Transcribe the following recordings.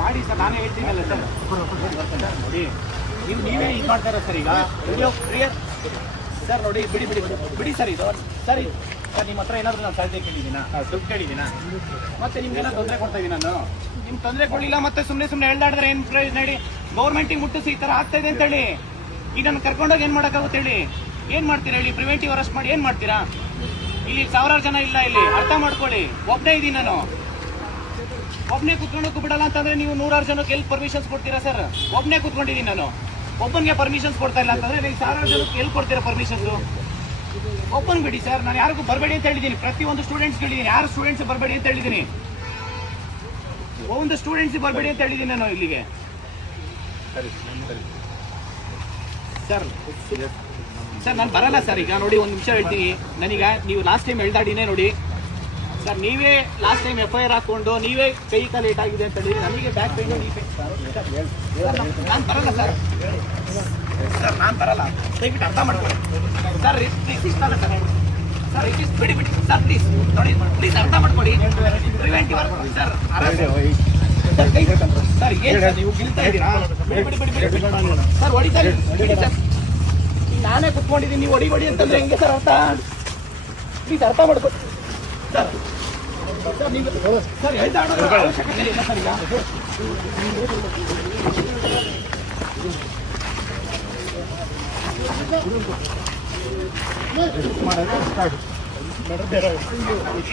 ಮಾಡಿ ಸರ್, ನಾನೇ ಹೇಳ್ತೀನಲ್ಲ ಸರ್. ನೋಡಿ ನೀವೇ ಇದು ಮಾಡ್ತಾರ ಸರ್. ಈಗ ಕ್ಲಿಯರ್ ಸರ್. ನೋಡಿ ಬಿಡಿ ಬಿಡಿ ಬಿಡಿ ಸರ್. ಇದು ಸರಿ ಸರ್, ನಿಮ್ಮ ಹತ್ರ ಏನಾದರೂ ನಾನು ಸಾಧ್ಯ ಕೇಳಿದ್ದೀನಾ? ದುಡ್ಡು ಕೇಳಿದ್ದೀನಾ? ಮತ್ತೆ ನಿಮ್ಗೆ ಏನಾದ್ರು ತೊಂದರೆ ಕೊಡ್ತಾ ಇದೀನಿ ನಾನು? ನಿಮ್ಗೆ ತೊಂದರೆ ಕೊಡಲಿಲ್ಲ, ಮತ್ತೆ ಸುಮ್ಮನೆ ಎಳ್ದಾಡಿದ್ರೆ ಏನು ಪ್ರಯೋಜನ ಹೇಳಿ? ಗೌರ್ಮೆಂಟಿಗೆ ಮುಟ್ಟಿಸಿ ಈ ಥರ ಆಗ್ತಾ ಇದೆ ಅಂತ ಹೇಳಿ ಈಗ ನನ್ನ ಕರ್ಕೊಂಡೋಗಿ ಏನು ಮಾಡೋಕ್ಕಾಗುತ್ತೆ ಹೇಳಿ? ಏನು ಮಾಡ್ತೀರಾ ಹೇಳಿ? ಪ್ರಿವೆಂಟಿವ್ ಅರೆಸ್ಟ್ ಮಾಡಿ ಏನು ಮಾಡ್ತೀರಾ? ಇಲ್ಲಿ ಸಾವಿರಾರು ಜನ ಇಲ್ಲ, ಇಲ್ಲಿ ಅರ್ಥ ಮಾಡ್ಕೊಳ್ಳಿ. ಒಬ್ಬನೇ ಇದ್ದೀನಿ ನಾನು, ಒಬ್ಬನೇ ಕುತ್ಕೊಂಡೋಕ್ಕೂ ಬಿಡಲ್ಲ ಅಂತಂದ್ರೆ ನೀವು ನೂರಾರು ಜನಕ್ಕೆ ಎಲ್ಲಿ ಪರ್ಮಿಷನ್ಸ್ ಕೊಡ್ತೀರಾ ಸರ್? ಒಬ್ಬನೇ ಕುತ್ಕೊಂಡಿದ್ದೀನಿ ನಾನು, ಒಬ್ಬನಿಗೆ ಪರ್ಮಿಷನ್ಸ್ ಕೊಡ್ತಾ ಇಲ್ಲ ಅಂತಂದ್ರೆ ನೀವು ಸಾವಿರಾರು ಜನಕ್ಕೆ ಎಲ್ಲಿ ಕೊಡ್ತೀರಾ ಪರ್ಮಿಷನ್ಸು? ಒಬ್ಬನ್ ಬಿಡಿ ಸರ್. ನಾನು ಯಾರಿಗೂ ಬರಬೇಡಿ ಅಂತ ಹೇಳಿದ್ದೀನಿ, ಪ್ರತಿಯೊಂದು ಸ್ಟೂಡೆಂಟ್ಸ್ ಹೇಳಿದ್ದೀನಿ. ಯಾರು ಸ್ಟೂಡೆಂಟ್ಸ್ ಬರಬೇಡಿ ಅಂತ ಹೇಳಿದ್ದೀನಿ, ಒಂದು ಸ್ಟೂಡೆಂಟ್ಸ್ ಬರಬೇಡಿ ಅಂತ ಹೇಳಿದ್ದೀನಿ ನಾನು ಇಲ್ಲಿಗೆ. ಸರ್ ಸರ್ ನಾನು ಬರಲ್ಲ ಸರ್. ಈಗ ನೋಡಿ ಒಂದು ನಿಮಿಷ ಹೇಳ್ತೀನಿ. ನನಗ ನೀವು ಲಾಸ್ಟ್ ಟೈಮ್ ಎಳ್ದಾಡಿನೇ ನೋಡಿ ಸರ್, ನೀವೇ ಲಾಸ್ಟ್ ಟೈಮ್ FIR ಹಾಕೊಂಡು ನೀವೇ ಕೈ ಕಾಲು ಲೇಟ್ ಆಗಿದೆ ಅಂತ ಹೇಳಿ ನನಗೆ ಬ್ಯಾಕ್ ಪೇನ್ ನಾನು ಬರಲ್ಲ ಸರ್. ಸರ್ ನಾನು ಬರಲ್ಲ, ದಯವಿಟ್ಟು ಅರ್ಥ ಮಾಡ್ಕೊಳ್ಳಿ ಸರ್. ಇಷ್ಟ ಅಲ್ಲ ಸರ್. ಸರ್ ಇಟ್ ಬಿಡಿ ಬಿಡಿ ಸರ್, ಪ್ಲೀಸ್ ನೋಡಿ, ಪ್ಲೀಸ್ ಅರ್ಥ ಮಾಡ್ಕೊಳ್ಳಿ. ಪ್ರಿವೆಂಟಿವ್ ಸರ್ ಸರ್ ಏನು ಸರ್ ನೀವು ಗಿಲ್ತಾ ಇದ್ದೀರಾ? ಬಿಡಿ ಬಿಡಿ ಬಿಡಿ ಬಿಡಿ ಸರ್. ಹೊಡಿ ಸರ್, ಬಿಡಿ ಸರ್. ನಾನೇ ಕುತ್ಕೊಂಡಿದ್ದೀನಿ, ನೀವು ಹೊಡಿ ಅಂತಂದ್ರೆ ಹೆಂಗೆ ಸರ್ ಅರ್ಥ? ಪ್ಲೀಸ್ ಅರ್ಥ ಮಾಡ್ಕೊ ಸರ್. ಸರ್ ನೀವು ಸರ್ ಹೇಳ್ತಾ ಅವಶ್ಯಕತೆ ಇಲ್ಲ ಸರ್. ಈಗ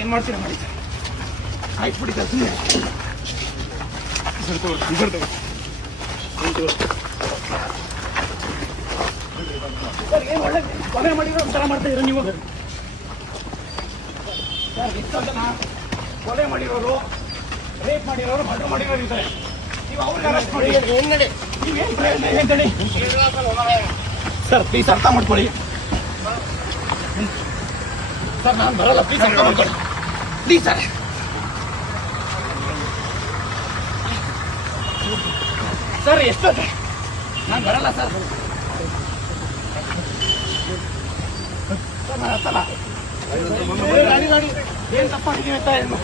ಏನ್ ಮಾಡ್ತೀರಾ ಮಾಡಿ ಸರ್. ಆಯ್ತು ಬಿಡಿ ಸರ್, ಸುಮ್ಮನೆ ಸರ್ ಏನು ಒಳ್ಳೆ ಕೊಲೆ ಮಾಡಿರೋ ಒಂಥರ ಮಾಡ್ತಾ ಇದ್ದೀರಾ ನೀವು ಸರ್. ಎಷ್ಟೋ ಜನ ಕೊಲೆ ಮಾಡಿರೋರು, ರೇಪ್ ಮಾಡಿರೋರು, ಮರ್ಡರ್ ಮಾಡಿರೋರು ಇದ್ದಾರೆ. ನೀವು ಅವ್ರಿಗೆ ಅರೆಸ್ಟ್ ಮಾಡಿ ನೀವೇನು ಪ್ರಯೋಜನ ಹೇಳ್ತೇಳಿ ಸರ್? ಪ್ಲೀಸ್ ಅರ್ಥ ಮಾಡ್ಕೊಳ್ಳಿ ಸರ್. ನಾನು ಬರಲ್ಲ, ಪ್ಲೀಸ್ ಅರ್ಥ ಮಾಡ್ಕೊಳ್ಳಿ ಪ್ಲೀಸ್ ಸರ್. ಸರ್ ಎಷ್ಟೊತ್ತೆ ನಾನು ಬರಲ್ಲ ಸರ್. ಸರ್ ನಾನು ಅರ್ಥಲ್ಲ ಏನ್ ತಪ್ಪಾಗಿದ್ದೀವಿ ಅಂತ ಏನು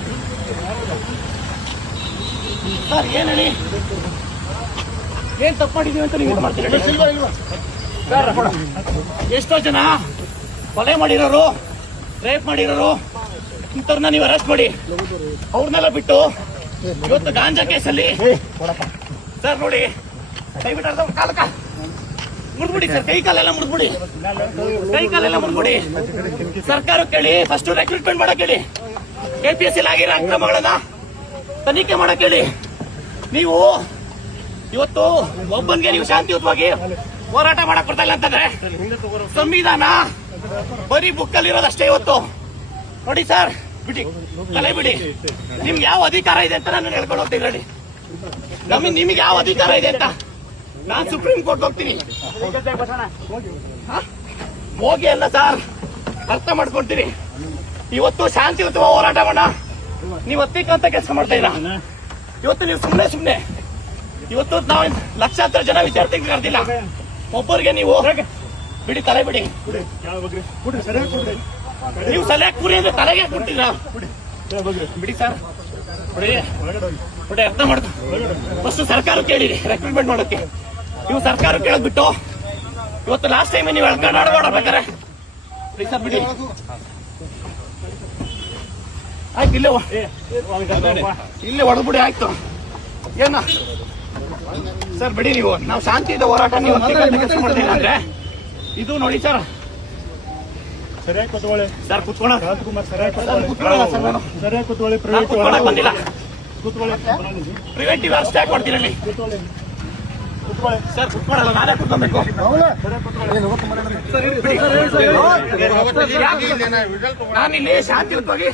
ಸರ್? ಏನ್ ಹೇಳಿ, ಏನ್ ತಪ್ಪು ಮಾಡಿದೀವಿ ಅಂತ ನೀವು ಮಾಡ್ತೀರಿ ಸರ್? ಎಷ್ಟೋ ಜನ ಕೊಲೆ ಮಾಡಿರೋರು, ರೇಪ್ ಮಾಡಿರೋರು ಇಂಥವ್ರನ್ನ ನೀವು ಅರೆಸ್ಟ್ ಮಾಡಿ ಅವ್ರನ್ನೆಲ್ಲ ಬಿಟ್ಟು ಇವತ್ತು ಗಾಂಜಾ ಕೇಸಲ್ಲಿ ಸರ್ ನೋಡಿ, ದಯವಿಟ್ಟು ಅರ್ಥ ಕಾಲಕ್ಕ ಮುಡ್ಬಿಡಿ ಸರ್. ಕೈ ಕಾಲೆಲ್ಲ ಮುಡ್ಬಿಡಿ, ಕೈ ಕಾಲೆಲ್ಲ ಮುಡ್ಬಿಡಿ. ಸರ್ಕಾರ ಕೇಳಿ, ಫಸ್ಟ್ ರೆಕ್ರೂಟ್ಮೆಂಟ್ ಮಾಡಕ್ ಹೇಳಿ. KPSC ಆಗಿರೋ ಅಕ್ರಮಗಳನ್ನ ತನಿಖೆ ಮಾಡಕ್ ಹೇಳಿ. ನೀವು ಇವತ್ತು ಒಬ್ಬನ್ಗೆ ನೀವು ಶಾಂತಿಯುತವಾಗಿ ಹೋರಾಟ ಮಾಡಕ್ ಬರ್ತಾ ಇಲ್ಲ ಅಂತಂದ್ರೆ ಸಂವಿಧಾನ ಬರೀ ಬುಕ್ಕಲ್ಲಿ ಇರೋದಷ್ಟೇ ಇವತ್ತು. ನೋಡಿ ಸರ್, ಬಿಡಿ ತಲೆ ಬಿಡಿ. ನಿಮ್ಗೆ ಯಾವ ಅಧಿಕಾರ ಇದೆ ಅಂತ ನಾನು ಹೇಳ್ಕೊಂಡು ಹೋಗ್ತೀನಿ ಹೇಳಿ. ನಿಮಗೆ ಯಾವ ಅಧಿಕಾರ ಇದೆ ಅಂತ? ನಾನು ಸುಪ್ರೀಂ ಕೋರ್ಟ್ ಹೋಗ್ತೀನಿ. ಹೋಗಿ ಅಲ್ಲ ಸರ್, ಅರ್ಥ ಮಾಡ್ಕೊಳ್ತೀನಿ. ಇವತ್ತು ಶಾಂತಿಯುತ ಹೋರಾಟ ಮಾಡ, ನೀವು ಹತ್ತಿಕ್ಕಂತ ಕೆಲಸ ಮಾಡ್ತಾ ಇಲ್ಲ. ಇವತ್ತು ನೀವು ಸುಮ್ಮನೆ ಇವತ್ತು ನಾವು ಲಕ್ಷಾಂತರ ಜನ ವಿದ್ಯಾರ್ಥಿಗಳು ಕರೆದಿಲ್ಲ, ಒಬ್ಬರಿಗೆ ನೀವು ಬಿಡಿ ತಲೆ ಬಿಡಿ. ನೀವು ಸಲಹೆ ಕೂರಿ ಅಂದ್ರೆ ತಲೆಗೆ ಕೊಡ್ತೀರಾ? ಬಿಡಿ ಸರ್, ನೋಡಿ ಅರ್ಥ ಮಾಡ್ಕೊ. ಫಸ್ಟ್ ಸರ್ಕಾರ ಕೇಳಿರಿ ರೆಕ್ರೂಟ್ಮೆಂಟ್ ಮಾಡೋಕೆ. ನೀವು ಸರ್ಕಾರ ಕೇಳೋದ್ ಬಿಟ್ಟು ಇವತ್ತು ಲಾಸ್ಟ್ ಟೈಮ್ ನೀವು ನಾಡಬೇಕಾರೆ ಸರ್ ಬಿಡಿ. ಆಯ್ತು, ಇಲ್ಲೇ ಹೊಡೆದ್ಬಿಡಿ. ಆಯ್ತು ಏನ ಸರ್, ಬಿಡಿ. ನೀವು ನಾವು ಶಾಂತಿಯುತ ಹೋರಾಟ ನೀವು ಕೆಲಸ ಮಾಡ್ತೀವಿ ಅಂದ್ರೆ ಇದು ನೋಡಿ ಸರ್. ಸರಿಯಾಗಿ ಕೂತ್ಕೊಳ್ಳಿ ಸರ್. ಕುತ್ಕೊಳ್ಳ ಬಂದಿಲ್ಲ. ಪ್ರಿವೆಂಟಿವ್ ಅರೆಸ್ಟ್ ಯಾಕೆ ಮಾಡ್ತೀರಿ ಅಲ್ಲಿ ಸರ್? ಕುತ್ಕೊಳ್ಳಲ್ಲ, ನಾನೇ ಕುತ್ಕೊಬೇಕು. ನಾನಿಲ್ಲಿ ಶಾಂತಿಯುತವಾಗಿ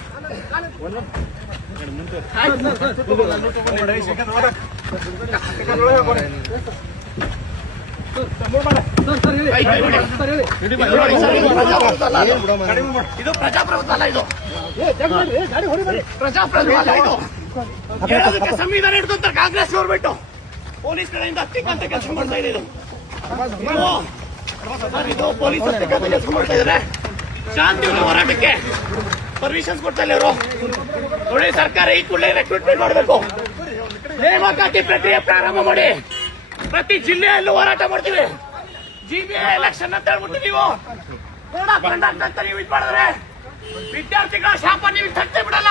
ಇದು ಪ್ರಜಾಪ್ರಭುತ್ವ ಅಲ್ಲ, ಇದು ಪ್ರಜಾಪ್ರಭುತ್ವ ಅಲ್ಲ. ಇದು ಹೇಳೋದಕ್ಕೆ ಸಂವಿಧಾನ ಹಿಡಿದಂತ ಕಾಂಗ್ರೆಸ್ ಗೌರ್ಮೆಂಟ್ ಪೊಲೀಸ್ ಕಡೆಯಿಂದ ಹತ್ತಿಕ್ಕಂತ ಕೆಲಸ ಮಾಡ್ತಾ ಇದೆ. ಇದು ಪೊಲೀಸ್ ಹತ್ತಿಕ್ಕಂತ ಕೆಲಸ ಮಾಡ್ತಾ ಇದ್ದಾರೆ. ಶಾಂತಿಯುತ ಹೋರಾಟಕ್ಕೆ ಪರ್ಮಿಷನ್ಸ್ ಕೊಡ್ತಾ ಇಲ್ಲ ಇವರು. ನೋಡಿ ಸರ್ಕಾರ ಈ ಕೂಡಲೇ ರೆಕ್ರೂಟ್ಮೆಂಟ್ ಮಾಡಬೇಕು. ನೇಮಕಾತಿ ಪ್ರಕ್ರಿಯೆ ಪ್ರಾರಂಭ ಮಾಡಿ. ಪ್ರತಿ ಜಿಲ್ಲೆಯಲ್ಲೂ ಹೋರಾಟ ಮಾಡ್ತೀವಿ. GBA ಎಲೆಕ್ಷನ್ ಅಂತ ಹೇಳ್ಬಿಟ್ಟು ನೀವು ಕಂಡಕ್ಟ್ ಅಂತ ನೀವು ಇದು ಮಾಡಿದ್ರೆ ವಿದ್ಯಾರ್ಥಿಗಳ ಶಾಪ ನೀವು ತಟ್ಟೆ ಬಿಡಲ್ಲ.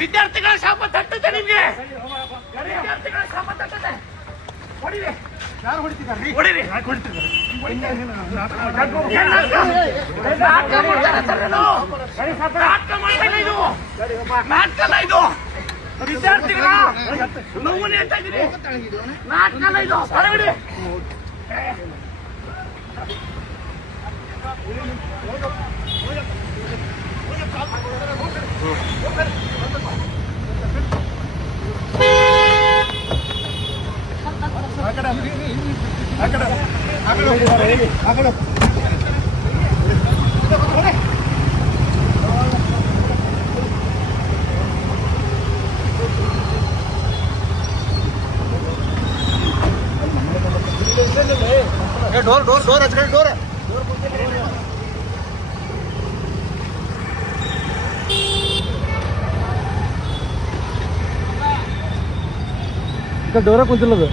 ವಿದ್ಯಾರ್ಥಿಗಳ ಶಾಪ ತಟ್ಟುತ್ತೆ ನಿಮ್ಗೆ. ವಿದ್ಯಾರ್ಥಿಗಳ ಶಾಪ ತಟ್ಟುತ್ತೆ. ಹೊಡಿರಿ. ಯಾರು ಹೊಡಿತಿದ್ದಾರೆ? ಹೊಡಿರಿ. ನಾಟಕ ಮಾಡ್ತಾರೆ ಸರ್ ಇದು. ನಾಟಕ ಮಾಡ್ತಾರೆ ಇದು. ನಾಟಕ ಇದು. ವಿದ್ಯಾರ್ಥಿಗಳ ನೋವು ಅಂತ ಇದ್ದೀರಿ. ನಾಟಕ ಇದು. ಹೊರಗಡೆ ಡೋರ್ ಹಚ್ಕೊಳ್ಳಿ ಡೋರ್. ಡೋರ ಕುಂತಿಲ್ಲದು.